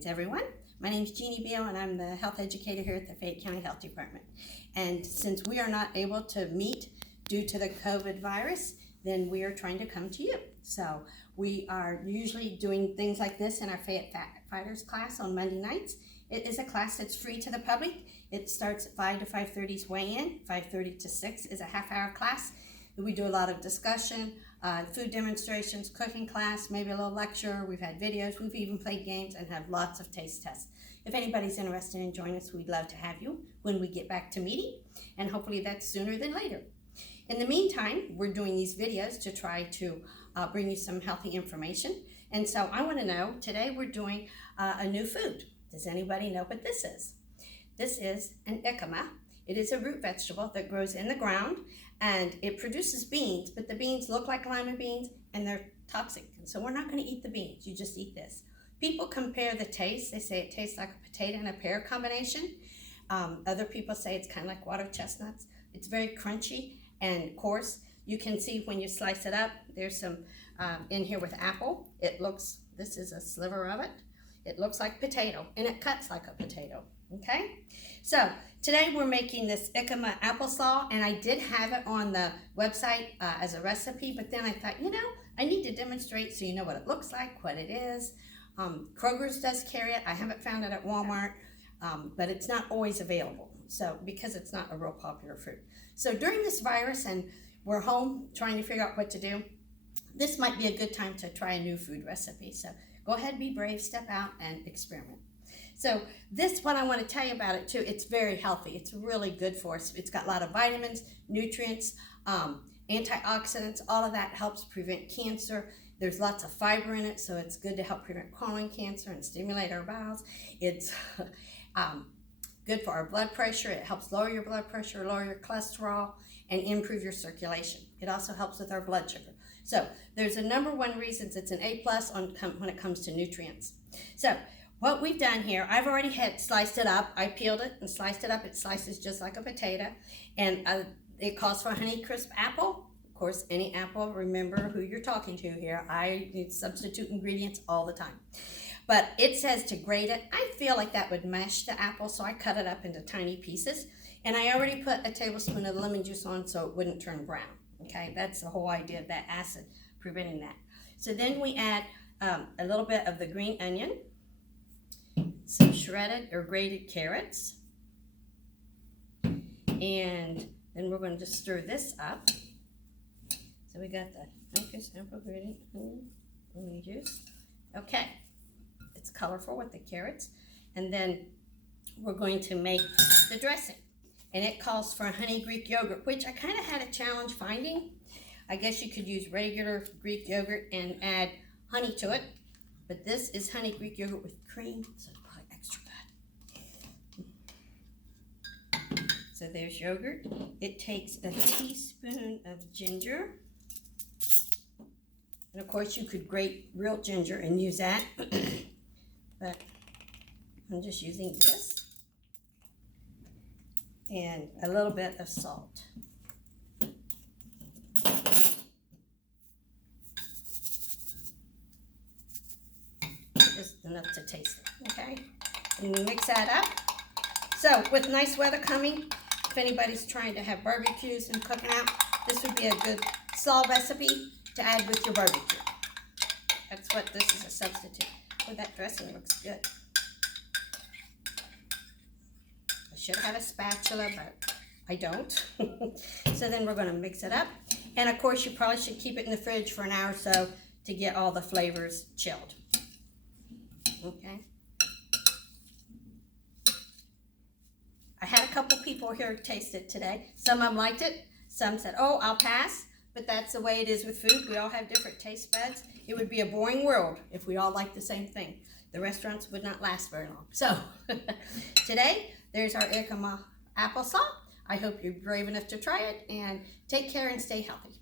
Greetings, everyone. My name is Jeannie Bihl, and I'm the health educator here at the Fayette County Health Department. And since we are not able to meet due to the COVID virus, then we are trying to come to you. So we are usually doing things like this in our Fayette Fighters class on Monday nights. It is a class that's free to the public. It starts at 5 to 5:30 is weigh-in. 5:30 to 6 is a half-hour class. We do a lot of discussion, food demonstrations, cooking class, maybe a little lecture. We've had videos. We've even played games and have lots of taste tests. If anybody's interested in joining us, we'd love to have you when we get back to meeting, and hopefully that's sooner than later. In the meantime, we're doing these videos to try to bring you some healthy information. And so I want to know, today we're doing a new food. Does anybody know what this is? This is an jicama. It is a root vegetable that grows in the ground, and it produces beans, but the beans look like lima beans and they're toxic. And so we're not going to eat the beans. You just eat this. People compare the taste. They say it tastes like a potato and a pear combination. Other people say it's kind of like water chestnuts. It's very crunchy and coarse. You can see when you slice it up, there's some in here with apple. This is a sliver of it. It looks like potato, and it cuts like a potato, okay? So today we're making this jicama apple slaw, and I did have it on the website as a recipe, but then I thought, I need to demonstrate so you know what it looks like, what it is. Kroger's does carry it. I haven't found it at Walmart, but it's not always available, so because it's not a real popular fruit. So during this virus and we're home trying to figure out what to do, this might be a good time to try a new food recipe. So go ahead, be brave, step out and experiment. So what I want to tell you about it too, it's very healthy. It's really good for us. It's got a lot of vitamins, nutrients, antioxidants. All of that helps prevent cancer. There's lots of fiber in it, so it's good to help prevent colon cancer and stimulate our bowels. It's good for our blood pressure. It helps lower your blood pressure, lower your cholesterol, and improve your circulation. It also helps with our blood sugar. So there's a number one reasons it's an A+ when it comes to nutrients. So what we've done here, I've already had sliced it up. I peeled it and sliced it up. It slices just like a potato. And it calls for Honeycrisp apple. Of course, any apple, remember who you're talking to here. I need substitute ingredients all the time. But it says to grate it. I feel like that would mash the apple, so I cut it up into tiny pieces. And I already put a tablespoon of lemon juice on so it wouldn't turn brown. Okay, that's the whole idea of that acid, preventing that. So then we add a little bit of the green onion, some shredded or grated carrots, and then we're going to just stir this up. So we got the grated onion juice. Okay, it's colorful with the carrots, and then we're going to make the dressing. And it calls for honey Greek yogurt, which I kind of had a challenge finding. I guess you could use regular Greek yogurt and add honey to it. But this is honey Greek yogurt with cream, so it's probably extra good. So there's yogurt. It takes a teaspoon of ginger. And of course you could grate real ginger and use that. But I'm just using this. And a little bit of salt. Just enough to taste it, okay? And you mix that up. So with nice weather coming, if anybody's trying to have barbecues and cooking out, this would be a good slaw recipe to add with your barbecue. That's what this is a substitute. Oh, that dressing looks good. Should have a spatula, but I don't. So then we're going to mix it up. And of course, you probably should keep it in the fridge for an hour or so to get all the flavors chilled. Okay. I had a couple people here taste it today. Some of them liked it. Some said, oh, I'll pass. But that's the way it is with food. We all have different taste buds. It would be a boring world if we all liked the same thing. The restaurants would not last very long. So today, there's our jicama apple slaw. I hope you're brave enough to try it, and take care and stay healthy.